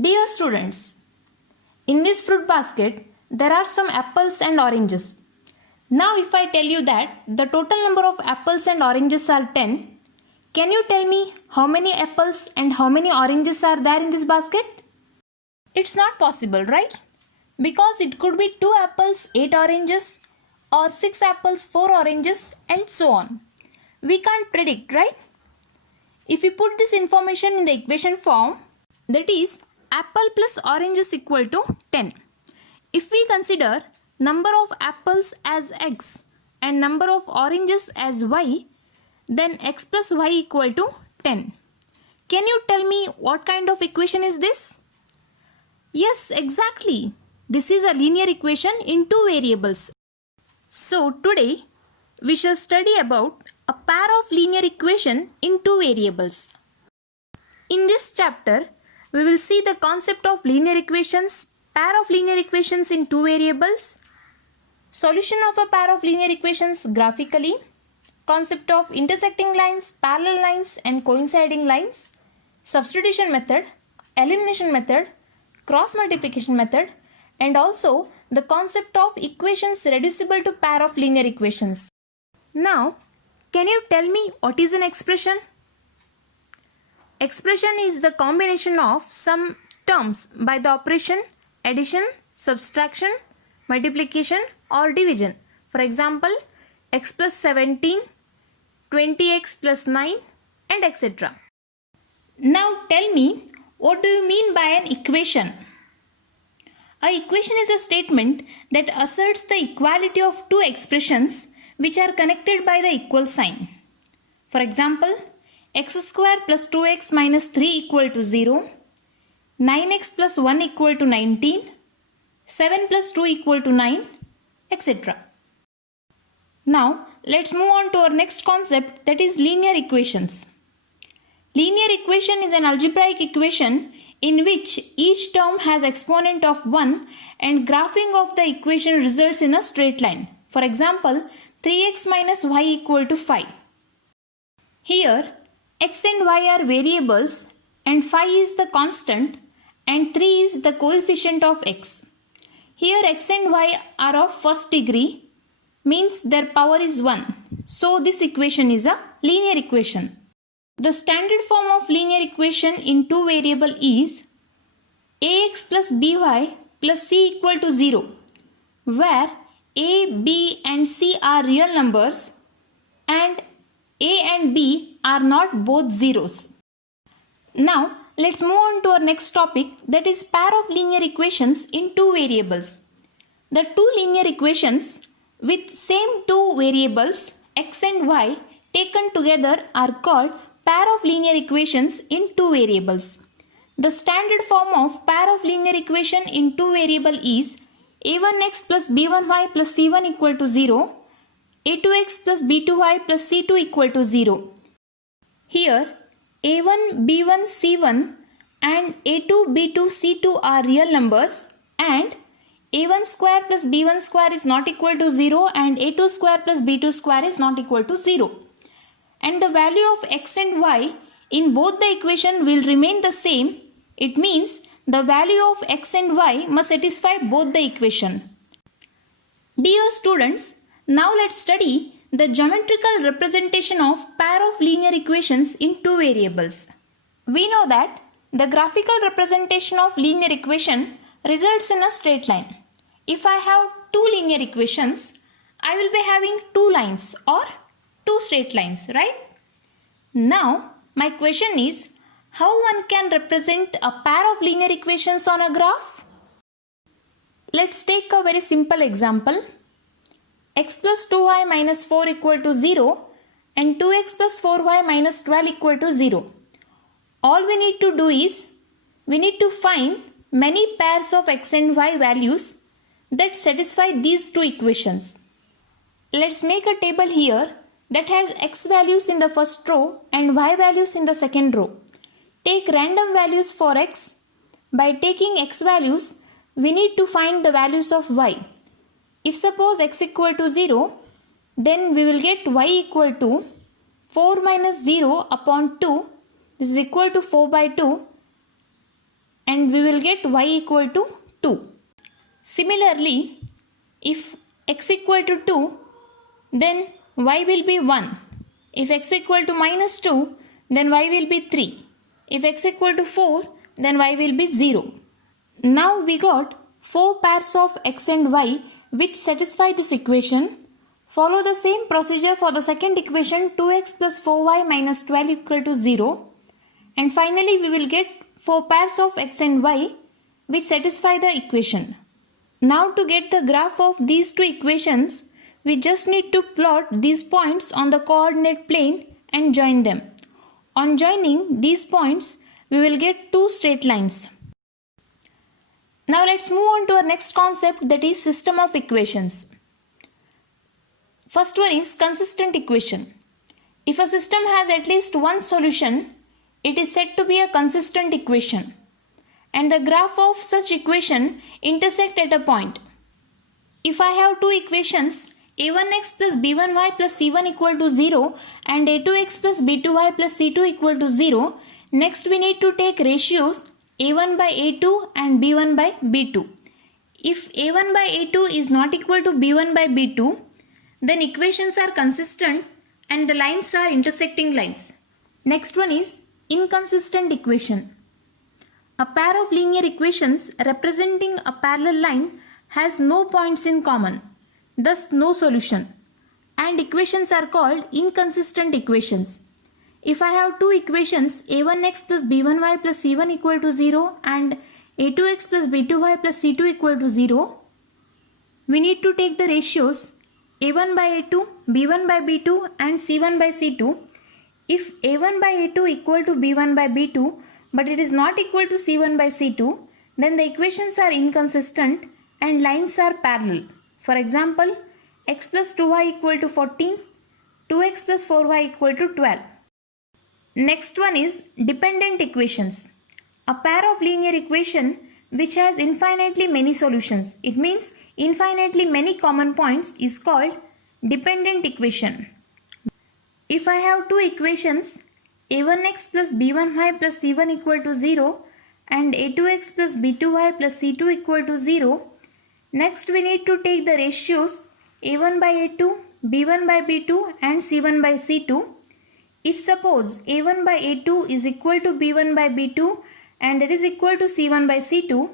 Dear students, in this fruit basket there are some apples and oranges. Now if I tell you that the total number of apples and oranges are 10, can you tell me how many apples and how many oranges are there in this basket? It's not possible, right? Because it could be 2 apples, 8 oranges, or 6 apples, 4 oranges, and so on. We can't predict, right? If we put this information in the equation form, that is apple plus orange is equal to 10. If we consider number of apples as x and number of oranges as y, then x plus y equal to 10. Can you tell me what kind of equation is this? Yes, exactly. This is a linear equation in 2 variables. So today we shall study about a pair of linear equation in 2 variables. In this chapter, we will see the concept of linear equations, pair of linear equations in 2 variables, solution of a pair of linear equations graphically, concept of intersecting lines, parallel lines and coinciding lines, substitution method, elimination method, cross multiplication method, and also the concept of equations reducible to pair of linear equations. Now, can you tell me what is an expression? Expression is the combination of some terms by the operation addition, subtraction, multiplication or division. For example, x plus 17, 20x plus 9 and etc. Now tell me, what do you mean by an equation? A equation is a statement that asserts the equality of two expressions which are connected by the equal sign. For example, x square plus 2x minus 3 equal to 0, 9x plus 1 equal to 19, 7 plus 2 equal to 9, etc. Now, let's move on to our next concept, that is linear equations. Linear equation is an algebraic equation in which each term has exponent of 1 and graphing of the equation results in a straight line. For example, 3x minus y equal to 5. Here, x and y are variables and phi is the constant and 3 is the coefficient of x. Here x and y are of first degree, means their power is 1. So this equation is a linear equation. The standard form of linear equation in 2 variable is ax plus by plus c equal to 0, where a, b and c are real numbers and a and b are not both zeros. Now let's move on to our next topic, that is pair of linear equations in 2 variables. The two linear equations with same 2 variables x and y taken together are called pair of linear equations in 2 variables. The standard form of pair of linear equation in 2 variable is a1x plus b1y plus c1 equal to 0, a2x plus b2y plus c2 equal to 0. Here a1, b1, c1 and a2, b2, c2 are real numbers and a1 square plus b1 square is not equal to 0 and a2 square plus b2 square is not equal to 0. And the value of x and y in both the equation will remain the same. It means the value of x and y must satisfy both the equation. Dear students, now let's study the geometrical representation of pair of linear equations in 2 variables. We know that the graphical representation of linear equation results in a straight line. If I have 2 linear equations, I will be having 2 lines or 2 straight lines, right? Now, my question is, how one can represent a pair of linear equations on a graph? Let's take a very simple example. X plus 2y minus 4 equal to 0 and 2x plus 4y minus 12 equal to 0. All we need to do is, we need to find many pairs of x and y values that satisfy these 2 equations. Let's make a table here that has x values in the first row and y values in the second row. Take random values for x. By taking x values, we need to find the values of y. If suppose x equal to 0, then we will get y equal to 4 minus 0 upon 2. This is equal to 4 by 2. and we will get y equal to 2. Similarly, if x equal to 2, then y will be 1. If x equal to minus 2, then y will be 3. If x equal to 4, then y will be 0. Now we got 4 pairs of x and y which satisfy this equation. Follow the same procedure for the second equation, 2x plus 4y minus 12 equal to 0. And finally we will get 4 pairs of x and y which satisfy the equation. Now to get the graph of these two equations, we just need to plot these points on the coordinate plane and join them. On joining these points, we will get two straight lines. Now let's move on to our next concept, that is system of equations. First one is consistent equation. If a system has at least one solution, it is said to be a consistent equation. And the graph of such equation intersect at a point. If I have two equations, a1x plus b1y plus c1 equal to 0 and a2x plus b2y plus c2 equal to 0, next we need to take ratios a1 by a2 and b1 by b2. If a1 by a2 is not equal to b1 by b2, then equations are consistent and the lines are intersecting lines. Next one is inconsistent equation. A pair of linear equations representing a parallel line has no points in common, thus no solution, and equations are called inconsistent equations. If I have two equations a1x plus b1y plus c1 equal to 0 and a2x plus b2y plus c2 equal to 0, we need to take the ratios a1 by a2, b1 by b2 and c1 by c2. If a1 by a2 equal to b1 by b2 but it is not equal to c1 by c2, then the equations are inconsistent and lines are parallel. For example, x plus 2y equal to 14, 2x plus 4y equal to 12. Next one is dependent equations. A pair of linear equation which has infinitely many solutions, it means infinitely many common points, is called dependent equation. If I have two equations a1x plus b1y plus c1 equal to 0 and a2x plus b2y plus c2 equal to 0, next we need to take the ratios a1 by a2, b1 by b2 and c1 by c2. If suppose a1 by a2 is equal to b1 by b2 and that is equal to c1 by c2,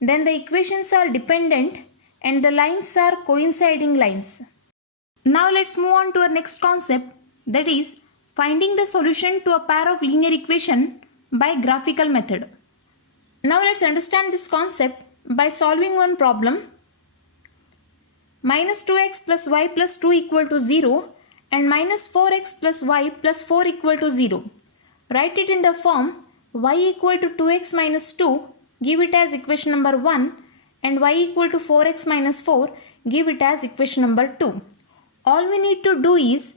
then the equations are dependent and the lines are coinciding lines. Now let's move on to our next concept, that is finding the solution to a pair of linear equation by graphical method. Now let's understand this concept by solving one problem. Minus 2x plus y plus 2 equal to 0 and minus 4x plus y plus 4 equal to 0. Write it in the form y equal to 2x minus 2, give it as equation number 1, and y equal to 4x minus 4, give it as equation number 2. All we need to do is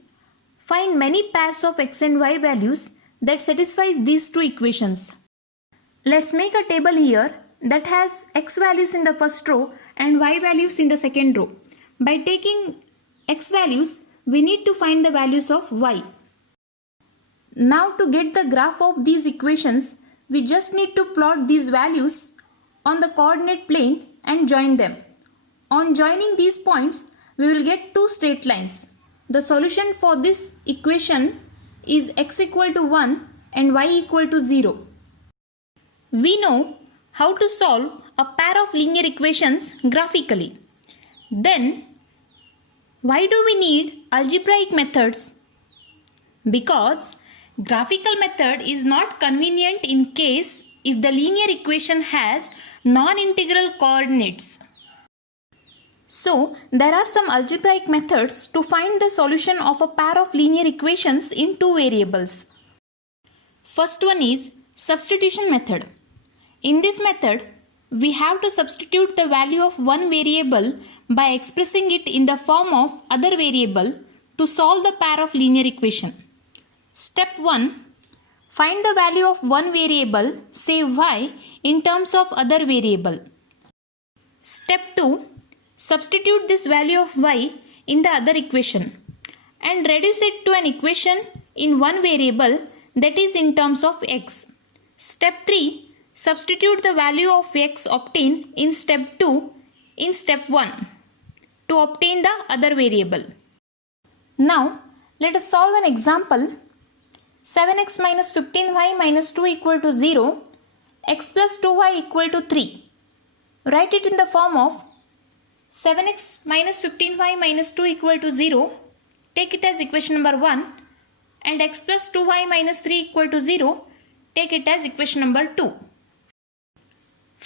find many pairs of x and y values that satisfies these two equations. Let's make a table here that has x values in the first row and y values in the second row. By taking x values, we need to find the values of y. Now to get the graph of these equations, we just need to plot these values on the coordinate plane and join them. On joining these points, we will get two straight lines. The solution for this equation is x equal to 1 and y equal to 0. We know how to solve a pair of linear equations graphically. Then, why do we need algebraic methods? Because graphical method is not convenient in case if the linear equation has non-integral coordinates. So, there are some algebraic methods to find the solution of a pair of linear equations in two variables. First one is substitution method. In this method, we have to substitute the value of one variable by expressing it in the form of other variable to solve the pair of linear equation. Step 1. Find the value of one variable, say y, in terms of other variable. Step 2. Substitute this value of y in the other equation and reduce it to an equation in one variable, that is in terms of x. Step 3. Substitute the value of x obtained in step 2 in step 1 to obtain the other variable. Now let us solve an example. 7x minus 15y minus 2 equal to 0, x plus 2y equal to 3. Write it in the form of 7x minus 15y minus 2 equal to 0. Take it as equation number 1, and x plus 2y minus 3 equal to 0. Take it as equation number 2.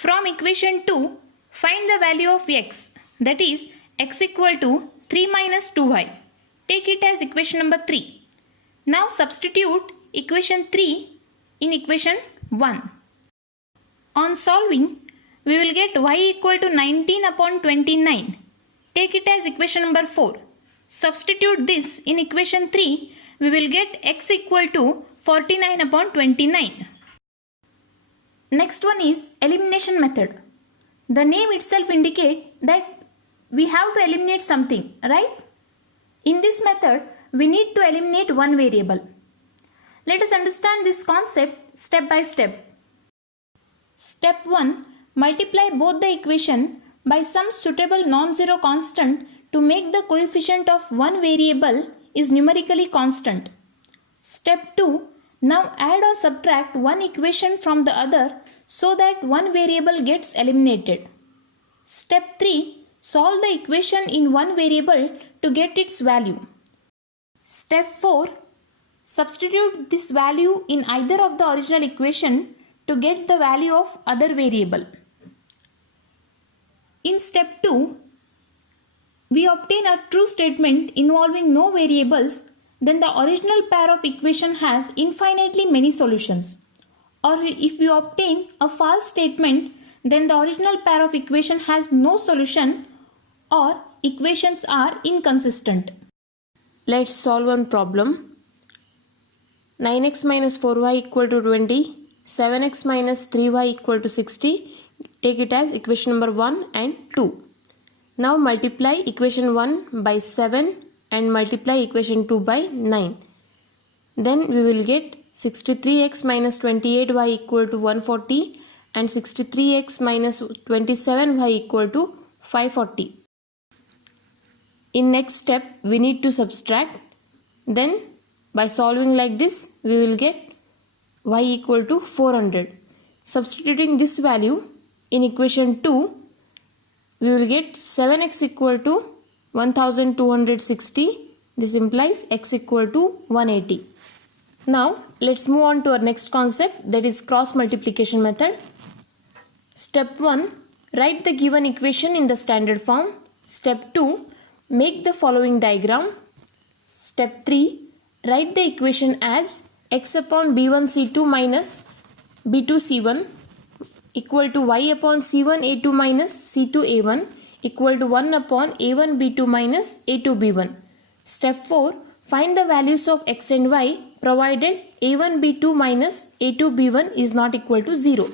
From equation 2, find the value of x, that is x equal to 3 minus 2y. Take it as equation number 3. Now substitute equation 3 in equation 1. On solving, we will get y equal to 19 upon 29. Take it as equation number 4. Substitute this in equation 3, we will get x equal to 49 upon 29. Next one is elimination method. The name itself indicates that we have to eliminate something, right? In this method, we need to eliminate one variable. Let us understand this concept step by step. Step 1. Multiply both the equation by some suitable non-zero constant to make the coefficient of one variable is numerically constant. Step 2. Now add or subtract one equation from the other so that one variable gets eliminated. Step 3. Solve the equation in one variable to get its value. Step 4. Substitute this value in either of the original equation to get the value of other variable. In step 2, we obtain a true statement involving no variables, then the original pair of equation has infinitely many solutions. Or if we obtain a false statement, then the original pair of equation has no solution or equations are inconsistent. Let's solve one problem. 9x minus 4y equal to 20, 7x minus 3y equal to 60. Take it as equation number 1 and 2. Now multiply equation 1 by 7 and multiply equation 2 by 9. Then we will get 63x minus 28y equal to 140 and 63x minus 27y equal to 540. In next step, we need to subtract. Then by solving like this, we will get y equal to 400. Substituting this value in equation 2, we will get 7x equal to 1260. This implies x equal to 180. Now let's move on to our next concept, that is cross multiplication method. Step 1. Write the given equation in the standard form. Step 2. Make the following diagram. Step 3. Write the equation as x upon b1 c2 minus b2 c1 equal to y upon c1 a2 minus c2 a1 equal to 1 upon a1 b2 minus a2 b1. Step 4. Find the values of x and y provided a1 b2 minus a2 b1 is not equal to 0.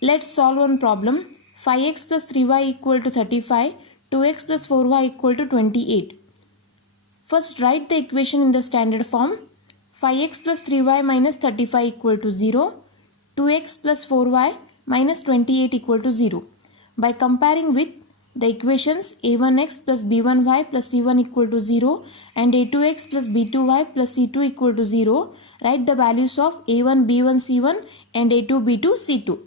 Let's solve one problem. 5x plus 3y equal to 35, 2x plus 4y equal to 28. First write the equation in the standard form. 5x plus 3y minus 35 equal to 0, 2x plus 4y minus 28 equal to 0. By comparing with the equations a1x plus b1y plus c1 equal to 0 and a2x plus b2y plus c2 equal to 0, write the values of a1 b1 c1 and a2 b2 c2.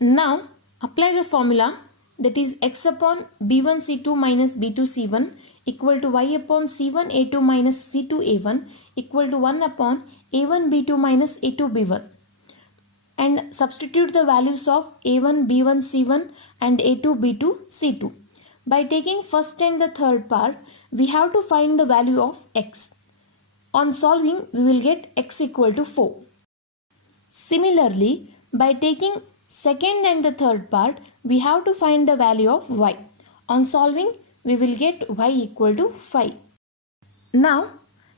Now apply the formula, that is x upon b1 c2 minus b2 c1 equal to y upon c1 a2 minus c2 a1 equal to 1 upon a1 b2 minus a2 b1, and substitute the values of a1 b1 c1 and a2 b2 c2. By taking first and the third part, we have to find the value of x. On solving, we will get x equal to 4. Similarly, by taking second and the third part, we have to find the value of y. On solving, we will get y equal to 5. Now,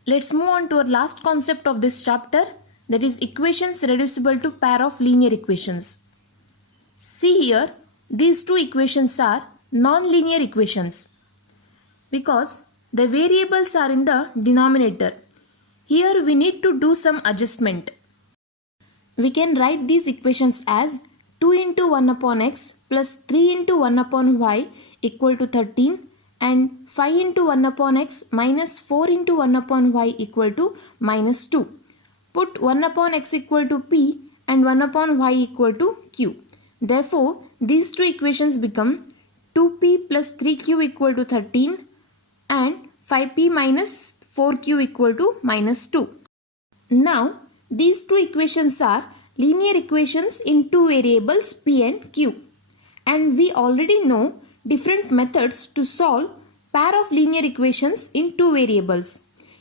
let's move on to our last concept of this chapter, that is equations reducible to pair of linear equations. See here, these two equations are non-linear equations because the variables are in the denominator. Here we need to do some adjustment. We can write these equations as 2 2 into 1 upon x plus 3 into 1 upon y equal to 13 and 5 into 1 upon x minus 4 into 1 upon y equal to minus 2. Put 1 upon x equal to p and 1 upon y equal to q. Therefore, these two equations become 2p plus 3q equal to 13 and 5p minus 4q equal to minus 2. Now, these two equations are linear equations in two variables p and q. And we already know different methods to solve pair of linear equations in two variables.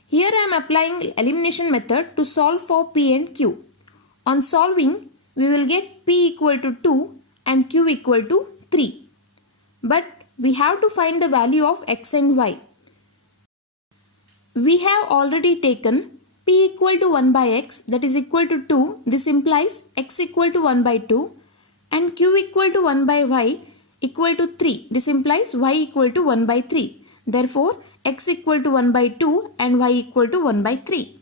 Here I am applying elimination method to solve for p and q. On solving, we will get p equal to 2 and q equal to 3. But we have to find the value of x and y. We have already taken p equal to 1 by x, that is equal to 2. This implies x equal to 1 by 2 and q equal to 1 by y equal to 3. This implies y equal to 1 by 3. Therefore, x equal to 1 by 2 and y equal to 1 by 3.